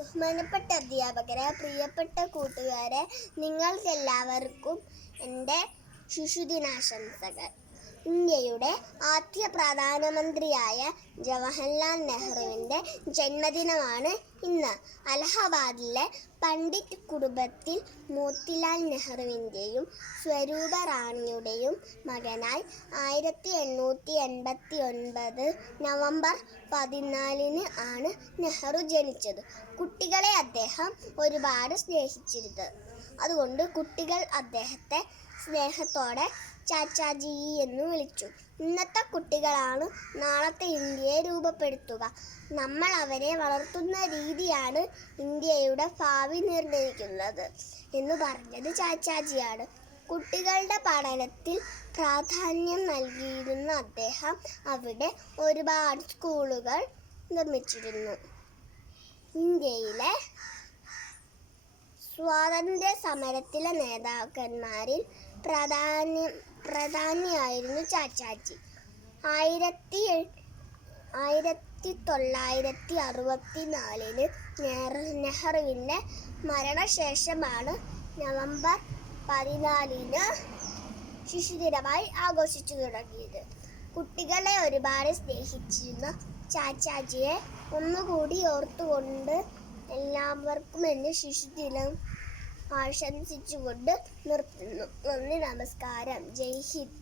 ബഹുമാനപ്പെട്ട അധ്യാപകരെ, പ്രിയപ്പെട്ട കൂട്ടുകാരെ, നിങ്ങൾക്കെല്ലാവർക്കും എൻ്റെ ശിശുദിനാശംസകൾ. ഇന്ത്യയുടെ ആദ്യ പ്രധാനമന്ത്രിയായ ജവഹർലാൽ നെഹ്റുവിൻ്റെ ജന്മദിനമാണ് ഇന്ന്. അലഹബാദിലെ പണ്ഡിറ്റ് കുടുംബത്തിൽ മോത്തിലാൽ നെഹ്റുവിൻ്റെയും സ്വരൂപ റാണിയുടെയും മകനായി 1889 നവംബർ 14 ആണ് നെഹ്റു ജനിച്ചത്. കുട്ടികളെ അദ്ദേഹം ഒരുപാട് സ്നേഹിച്ചിരുന്നു. അതുകൊണ്ട് കുട്ടികൾ അദ്ദേഹത്തെ സ്നേഹത്തോടെ ചാച്ചാജി എന്ന് വിളിച്ചു. ഇന്നത്തെ കുട്ടികളാണ് നാളത്തെ ഇന്ത്യയെ രൂപപ്പെടുത്തുക. നമ്മൾ അവരെ വളർത്തുന്ന രീതിയാണ് ഇന്ത്യയുടെ ഭാവി നിർണ്ണയിക്കുന്നത് എന്ന് പറഞ്ഞത് ചാച്ചാജിയാണ്. കുട്ടികളുടെ പഠനത്തിൽ പ്രാധാന്യം നൽകിയിരുന്ന അദ്ദേഹം അവിടെ ഒരുപാട് സ്കൂളുകൾ നിർമ്മിച്ചിരുന്നു. ഇന്ത്യയിലെ സ്വാതന്ത്ര്യ സമരത്തിലെ നേതാക്കന്മാരിൽ പ്രധാനിയായിരുന്നു ചാച്ചാജി. 1964 നെഹ്റുവിൻ്റെ മരണശേഷമാണ് നവംബർ 14 ശിശുദിനമായി ആഘോഷിച്ചു തുടങ്ങിയത്. കുട്ടികളെ ഒരുപാട് സ്നേഹിച്ചിരുന്ന ചാച്ചാജിയെ ഒന്നുകൂടി ഓർത്തുകൊണ്ട് എല്ലാവർക്കും എൻ്റെ ശിശുദിനം ആശംസിച്ചുകൊണ്ട് നിർത്തുന്നു. നന്ദി, നമസ്കാരം, ജയ് ഹിന്ദ്.